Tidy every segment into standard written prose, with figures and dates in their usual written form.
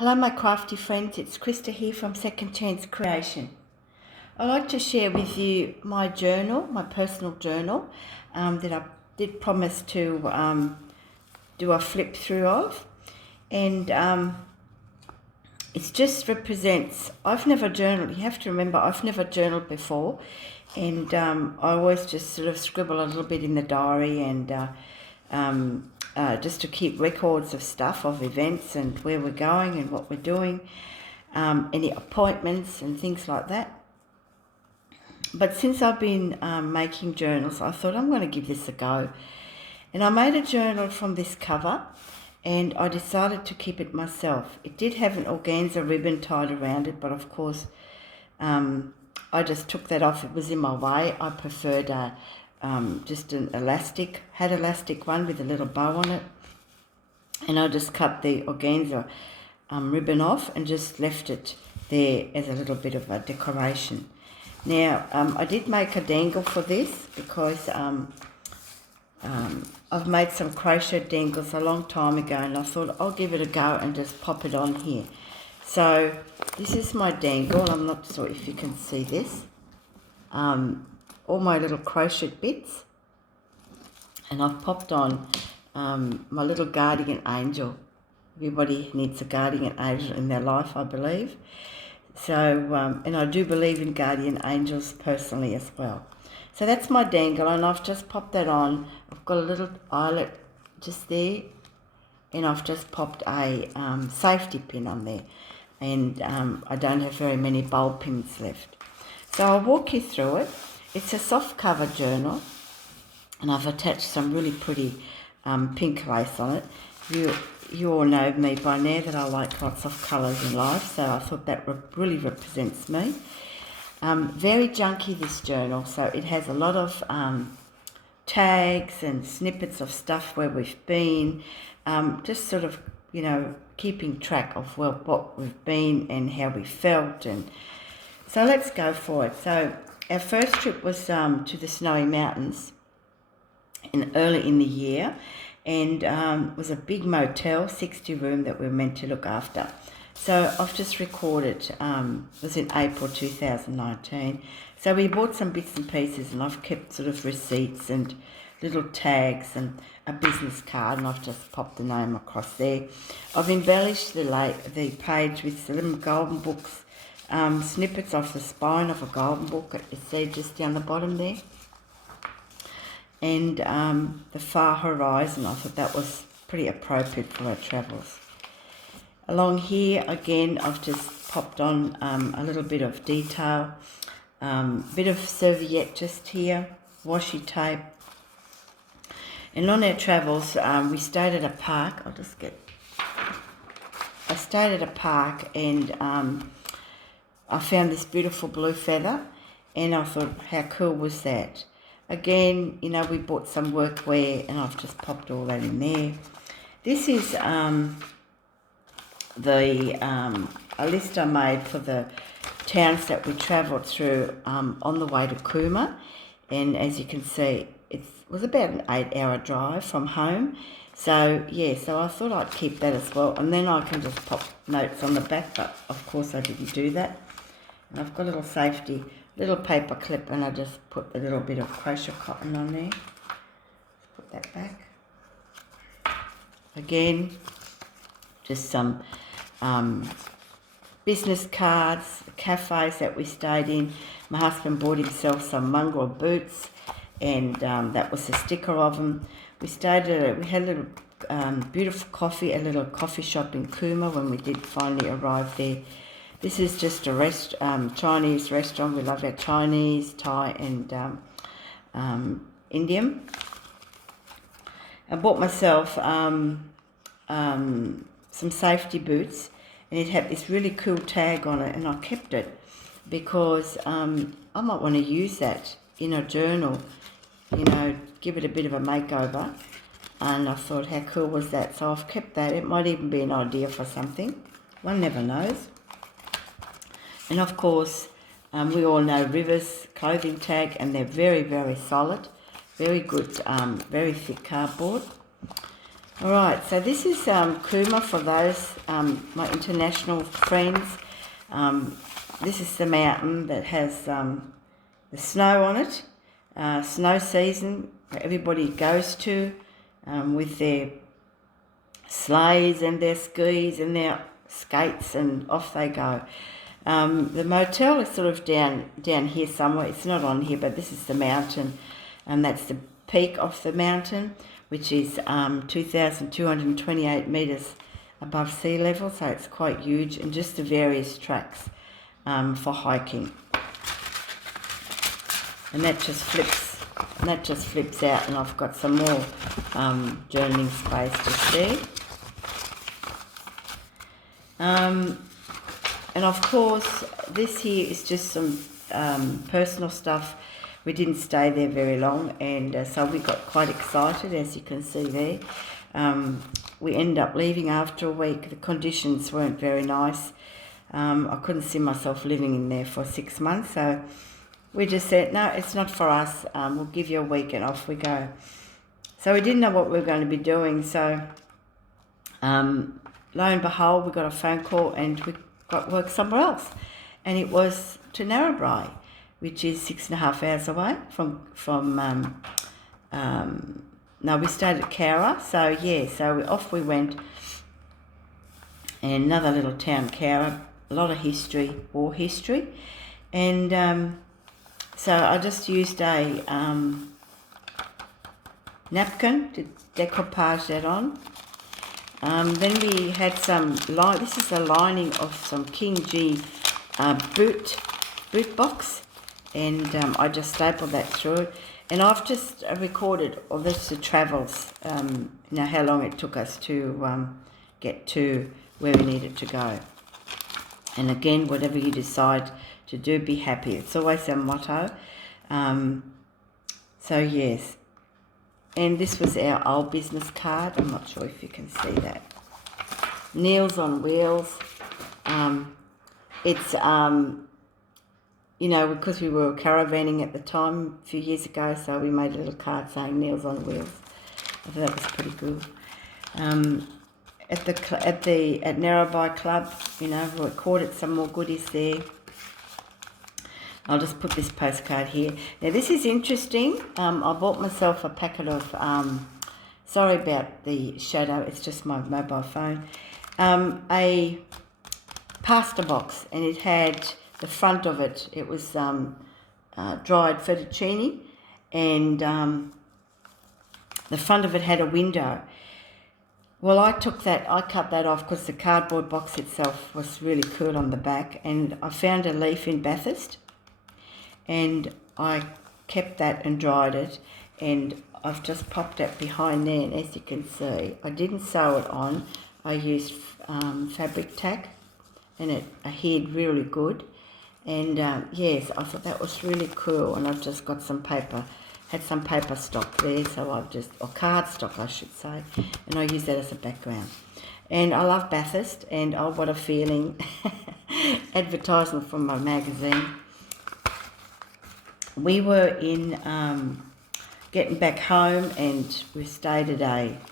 Hello my crafty friends, it's Krista here from Second Chance Creation. I'd like to share with you my journal, my personal journal, that I did promise to do a flip through of. And it just represents, I've never journaled, you have to remember I've never journaled before. And I always just sort of scribble a little bit in the diary and just to keep records of stuff, of events and where we're going and what we're doing, any appointments and things like that. But since I've been making journals, I thought I'm going to give this a go. And I made a journal from this cover and I decided to keep it myself. It did have an organza ribbon tied around it, but of course I just took that off. It was in my way. I preferred just an elastic one with a little bow on it, and I just cut the organza ribbon off and just left it there as a little bit of a decoration. Now I did make a dangle for this because I've made some crochet dangles a long time ago and I thought I'll give it a go and just pop it on here. So this is my dangle. I'm not sure if you can see this. All my little crochet bits, and I've popped on my little guardian angel. Everybody needs a guardian angel in their life, I believe. So, and I do believe in guardian angels personally as well. So that's my dangle, and I've just popped that on. I've got a little eyelet just there, and I've just popped a safety pin on there. And I don't have very many bulb pins left. So I'll walk you through it. It's a soft cover journal, and I've attached some really pretty pink lace on it. You all know me by now that I like lots of colours in life, so I thought that really represents me. Very junky, this journal, so it has a lot of tags and snippets of stuff where we've been, just sort of, you know, keeping track of what we've been and how we felt. And so let's go for it. So our first trip was to the Snowy Mountains early in the year, and it was a big motel, 60 room that we were meant to look after. So I've just recorded, it was in April 2019. So we bought some bits and pieces, and I've kept sort of receipts and little tags and a business card, and I've just popped the name across there. I've embellished the page with some golden books, snippets off the spine of a golden book that you see just down the bottom there. And the far horizon, I thought that was pretty appropriate for our travels. Along here, again, I've just popped on a little bit of detail, bit of serviette just here, washi tape. And on our travels, we stayed at a park. I stayed at a park, and I found this beautiful blue feather, and I thought, how cool was that? Again, you know, we bought some workwear, and I've just popped all that in there. This is a list I made for the towns that we travelled through on the way to Cooma, and as you can see, it was about an 8-hour drive from home. So yeah, so I thought I'd keep that as well, and then I can just pop notes on the back, but of course I didn't do that. And I've got a little safety, little paper clip, and I just put a little bit of crochet cotton on there. Put that back. Again, just some business cards, cafes that we stayed in. My husband bought himself some mongrel boots, and that was a sticker of them. We had a little beautiful coffee, a little coffee shop in Cooma when we did finally arrive there. This is just a Chinese restaurant. We love our Chinese, Thai, and Indian. I bought myself some safety boots, and it had this really cool tag on it, and I kept it because I might want to use that in a journal, you know, give it a bit of a makeover. And I thought, how cool was that? So I've kept that. It might even be an idea for something. One never knows. And of course, we all know River's clothing tag, and they're very, very solid, very good, very thick cardboard. All right, so this is Kuma for those, my international friends. This is the mountain that has the snow on it, snow season where everybody goes to with their sleighs and their skis and their skates, and off they go. The motel is sort of down here somewhere. It's not on here, but this is the mountain, and that's the peak of the mountain, which is 2,228 metres above sea level, so it's quite huge, and just the various tracks for hiking. And that just flips out, and I've got some more journaling space just there. And of course, this here is just some personal stuff. We didn't stay there very long, and so we got quite excited, as you can see there. We ended up leaving after a week. The conditions weren't very nice. I couldn't see myself living in there for 6 months, so we just said, no, it's not for us. We'll give you a week, and off we go. So we didn't know what we were going to be doing, so lo and behold, we got a phone call, and we got work somewhere else, and it was to Narrabri, which is 6.5 hours away from no, we stayed at Cowra, so yeah, so off we went. And another little town, Cowra, a lot of history, war history, and so I just used a napkin to decoupage that on. Then we had some this is the lining of some King G boot box, and I just stapled that through. And I've just recorded all this, the travels, how long it took us to get to where we needed to go. And again, whatever you decide to do, be happy. It's always our motto. So yes. And this was our old business card. I'm not sure if you can see that. Meals on Wheels. It's because we were caravanning at the time a few years ago, so we made a little card saying Meals on Wheels. I thought that was pretty good. At Narrabri Club, we recorded some more goodies there. I'll just put this postcard here. Now this is interesting. I bought myself a packet of, sorry about the shadow, it's just my mobile phone, a pasta box, and it had the front of it, it was dried fettuccine, and the front of it had a window. Well, I cut that off because the cardboard box itself was really cool on the back, and I found a leaf in Bathurst, and I kept that and dried it, and I've just popped that behind there, and as you can see, I didn't sew it on. I used fabric tack, and it adhered really good. And yes, I thought that was really cool, and I've just got some paper, had some paper stock there, so or card stock I should say, and I use that as a background. And I love Bathurst, and oh, what a feeling. Advertisement from my magazine. We were getting back home, and we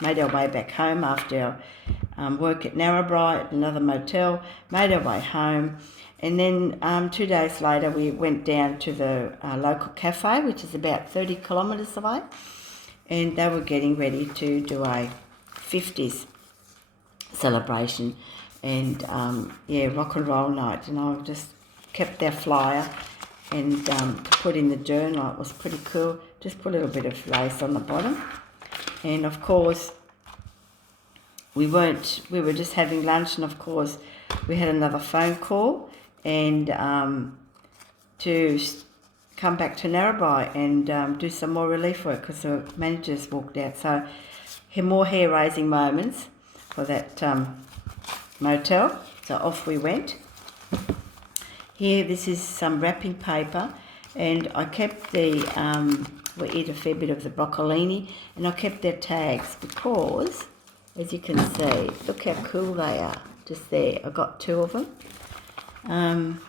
made our way back home after our work at Narrabri at another motel, made our way home. And then 2 days later, we went down to the local cafe, which is about 30 kilometres away, and they were getting ready to do a 50s celebration, and rock and roll night. And I just kept their flyer and to put in the journal. It was pretty cool. Just put a little bit of lace on the bottom, and of course we were just having lunch, and of course we had another phone call, and to come back to Narrabri and do some more relief work because the managers walked out. So more hair-raising moments for that motel. So off we went. Here, this is some wrapping paper, and I kept we eat a fair bit of the broccolini, and I kept their tags because, as you can see, look how cool they are, just there. I got 2 of them. And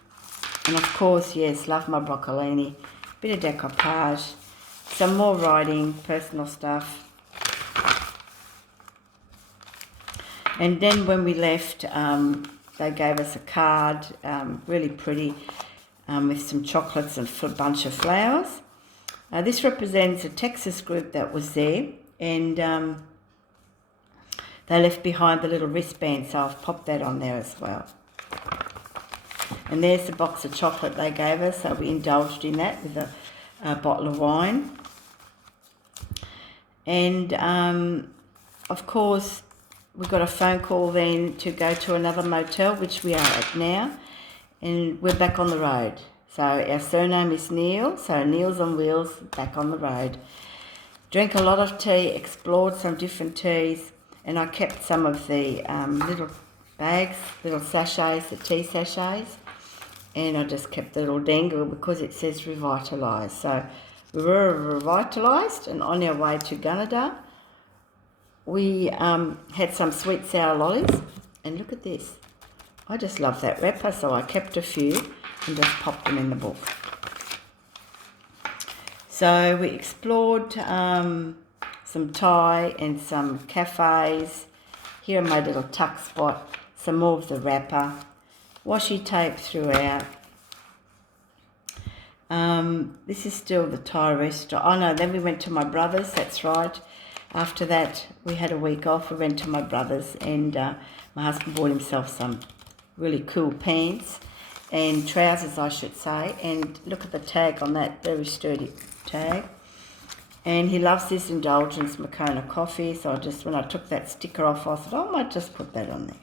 of course, yes, love my broccolini, bit of decoupage, some more writing, personal stuff. And then when we left, they gave us a card, really pretty, with some chocolates and a bunch of flowers. This represents a Texas group that was there, and they left behind the little wristband, so I've popped that on there as well. And there's the box of chocolate they gave us, so we indulged in that with a bottle of wine. And of course, we got a phone call then to go to another motel, which we are at now, and we're back on the road. So our surname is Neil, so Neil's on Wheels, back on the road. Drank a lot of tea, explored some different teas, and I kept some of the little bags, little sachets, the tea sachets, and I just kept the little dangle because it says revitalised. So we were revitalised and on our way to Gunnedah. We had some sweet sour lollies, and look at this. I just love that wrapper, so I kept a few and just popped them in the book. So we explored some Thai and some cafes. Here in my little tuck spot, some more of the wrapper, washi tape throughout. This is still the Thai restaurant. Oh no, then we went to my brother's, that's right. After that, we had a week off. We went to my brother's, and my husband bought himself some really cool pants and trousers, I should say. And look at the tag on that, very sturdy tag. And he loves this Indulgence Moccona coffee, so when I took that sticker off, I thought, I might just put that on there.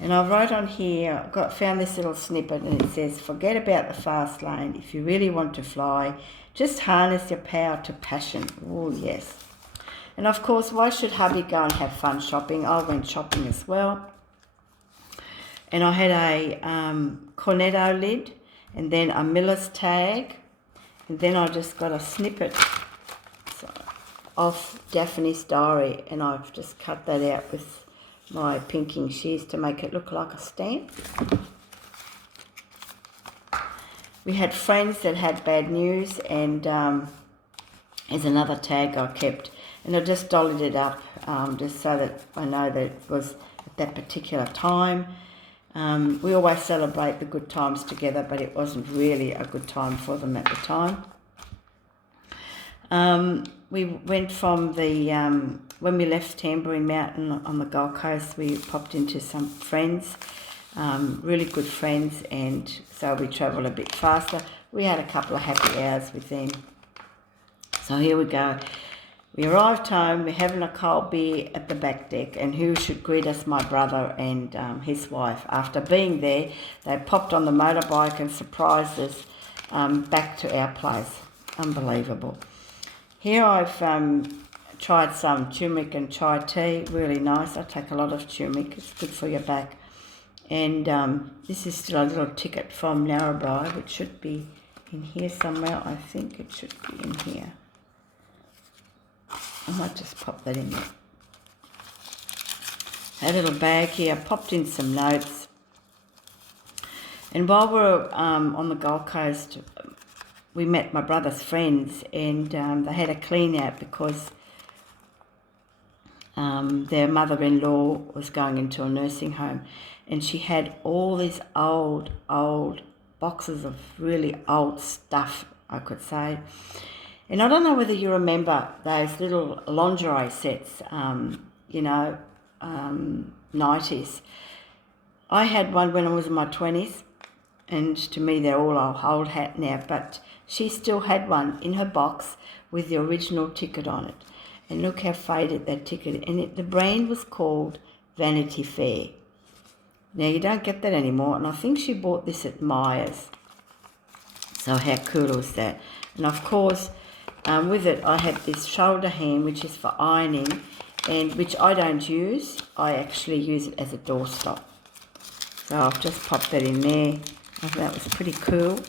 And I wrote on here, found this little snippet, and it says, forget about the fast lane. If you really want to fly, just harness your power to passion. Oh, yes. And of course, why should hubby go and have fun shopping? I went shopping as well. And I had a Cornetto lid, and then a Miller's tag, and then I just got a snippet of Daphne's diary, and I've just cut that out with my pinking shears to make it look like a stamp. We had friends that had bad news, and there's another tag I kept, and I just dollied it up just so that I know that it was at that particular time. We always celebrate the good times together, but it wasn't really a good time for them at the time. We went from the, when we left Tambourine Mountain on the Gold Coast, we popped into some friends, really good friends, and so we travelled a bit faster. We had a couple of happy hours with them. So here we go. We arrived home, we're having a cold beer at the back deck, and who should greet us? My brother and his wife. After being there, they popped on the motorbike and surprised us back to our place. Unbelievable. Here I've tried some turmeric and chai tea, really nice. I take a lot of turmeric, it's good for your back. And this is still a little ticket from Narrabri, which should be in here somewhere. I think it should be in here. I might just pop that in there. A little bag here, I popped in some notes. And while we were on the Gold Coast, we met my brother's friends, and they had a clean out because their mother-in-law was going into a nursing home, and she had all these old boxes of really old stuff, I could say. And I don't know whether you remember those little lingerie sets, 90s. I had one when I was in my 20s, and to me they're all old hat now, but she still had one in her box with the original ticket on it. And look how faded that ticket, and the brand was called Vanity Fair. Now you don't get that anymore, and I think she bought this at Myers. So how cool was that? And of course, with it, I had this shoulder hem, which is for ironing, and which I don't use. I actually use it as a doorstop. So I've just popped that in there. I thought that was pretty cool.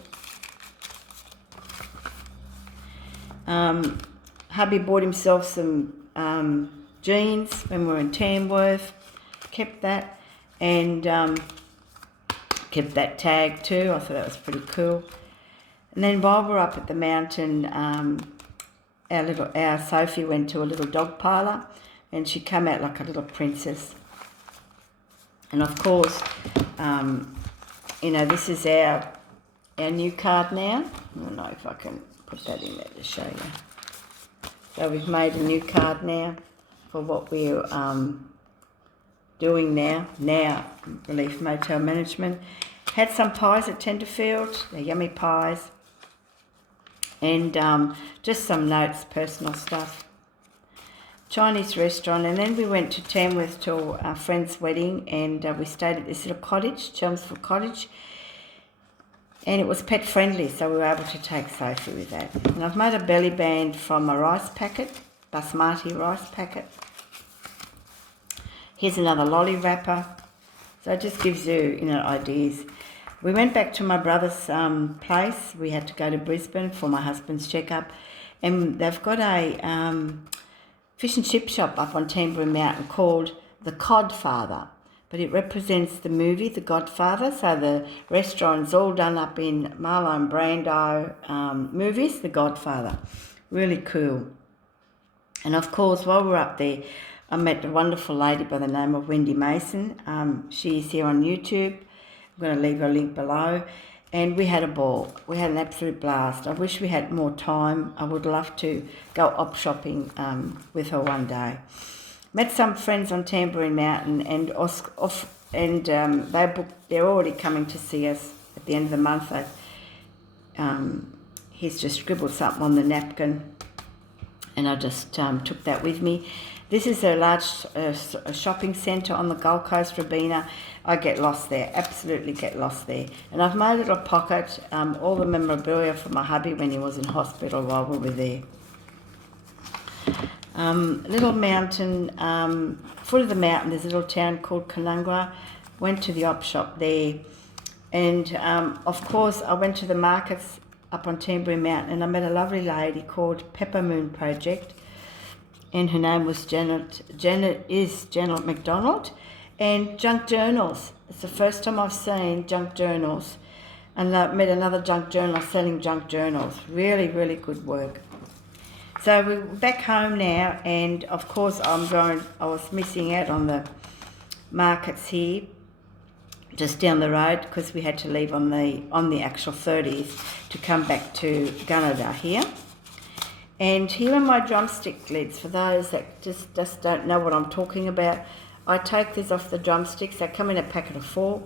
Hubby bought himself some jeans when we were in Tamworth. Kept that, and kept that tag too. I thought that was pretty cool. And then while we're up at the mountain, our Sophie went to a little dog parlour, and she came out like a little princess. And of course, you know, this is our new card now. I don't know if I can put that in there to show you. So we've made a new card now for what we're doing now. Relief Motel Management. Had some pies at Tenterfield. They're yummy pies. And just some notes, personal stuff. Chinese restaurant, and then we went to Tamworth to our friend's wedding, and we stayed at this little cottage, Chelmsford Cottage, and it was pet friendly, so we were able to take Sophie with that. And I've made a belly band from a rice packet, basmati rice packet. Here's another lolly wrapper, so it just gives you, you know, ideas. We went back to my brother's place. We had to go to Brisbane for my husband's checkup, and they've got a fish and chip shop up on Tambourine Mountain called The Codfather, but it represents the movie The Godfather. So the restaurant's all done up in Marlon Brando movies, The Godfather. Really cool. And of course, while we were up there, I met a wonderful lady by the name of Wendy Mason. She's here on YouTube. I'm going to leave a link below. And we had a ball. We had an absolute blast. I wish we had more time. I would love to go op shopping with her one day. Met some friends on Tambourine Mountain, and they're already coming to see us at the end of the month. He's just scribbled something on the napkin, and I just took that with me. This is a large shopping centre on the Gold Coast, Robina. I get lost there, absolutely get lost there. And I've made a little pocket, all the memorabilia for my hubby when he was in hospital while we were there. Little mountain, foot of the mountain, there's a little town called Canungra. Went to the op shop there. And of course, I went to the markets up on Tambourine Mountain, and I met a lovely lady called Pepper Moon Project. And her name was Janet McDonald. And junk journals. It's the first time I've seen junk journals. And I met another junk journal selling junk journals. Really, really good work. So we're back home now, and of course I was missing out on the markets here, just down the road, because we had to leave on the actual 30th to come back to Gunnedah here. And here are my drumstick lids. For those that just don't know what I'm talking about, I take these off the drumsticks. They come in a packet of 4,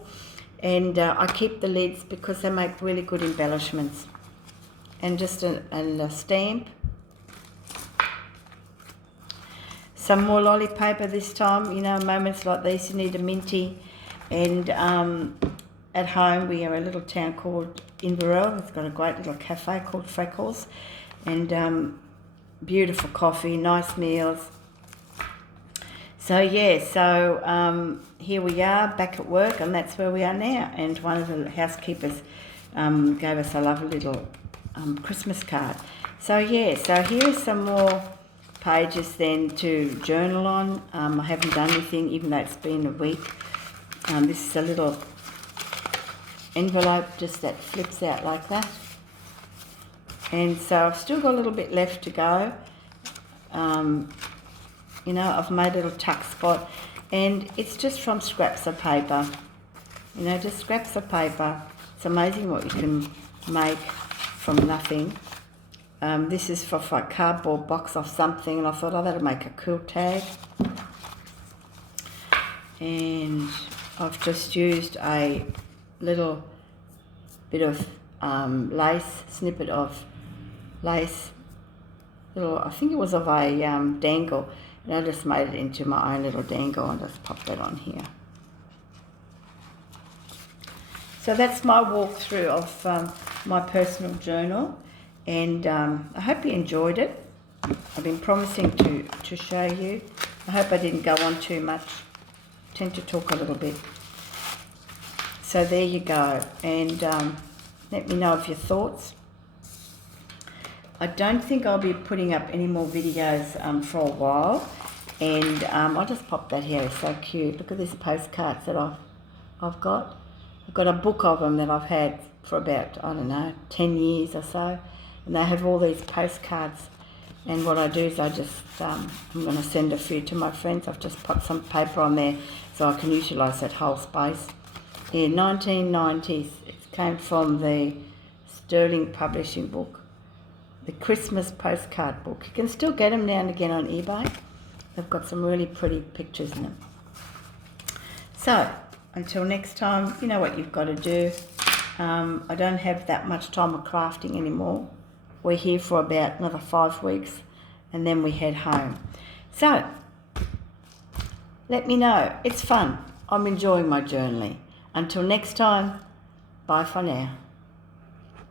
and I keep the lids because they make really good embellishments. And just a stamp. Some more lolly paper this time. You know, moments like these, you need a minty. And at home, we are a little town called Inverell. It's got a great little cafe called Freckles. And beautiful coffee, nice meals. So yeah, here we are back at work, and that's where we are now. And one of the housekeepers gave us a lovely little Christmas card. So yeah, so here are some more pages then to journal on. I haven't done anything, even though it's been a week. This is a little envelope just that flips out like that. And so I've still got a little bit left to go. You know, I've made a little tuck spot, and it's just from scraps of paper. You know, just scraps of paper. It's amazing what you can make from nothing. This is for a cardboard box of something, and I thought, oh, that'll make a cool tag. And I've just used a little bit of lace, snippet of lace, I think it was of a dangle, and I just made it into my own little dangle and just pop that on here. So that's my walkthrough of my personal journal, and I hope you enjoyed it. I've been promising to show you. I hope I didn't go on too much. I tend to talk a little bit. So there you go, and let me know of your thoughts. I don't think I'll be putting up any more videos for a while, and I'll just pop that here. It's so cute. Look at these postcards that I've got. I've got a book of them that I've had for about, I don't know, 10 years or so, and they have all these postcards And what I do is I just, I'm going to send a few to my friends. I've just put some paper on there so I can utilise that whole space. Here, 1990s. It came from the Sterling Publishing book, the Christmas postcard book. You can still get them now and again on eBay. They've got some really pretty pictures in them. So, until next time, you know what you've got to do. I don't have that much time of crafting anymore. We're here for about another 5 weeks and then we head home. So, let me know. It's fun. I'm enjoying my journaling. Until next time, bye for now.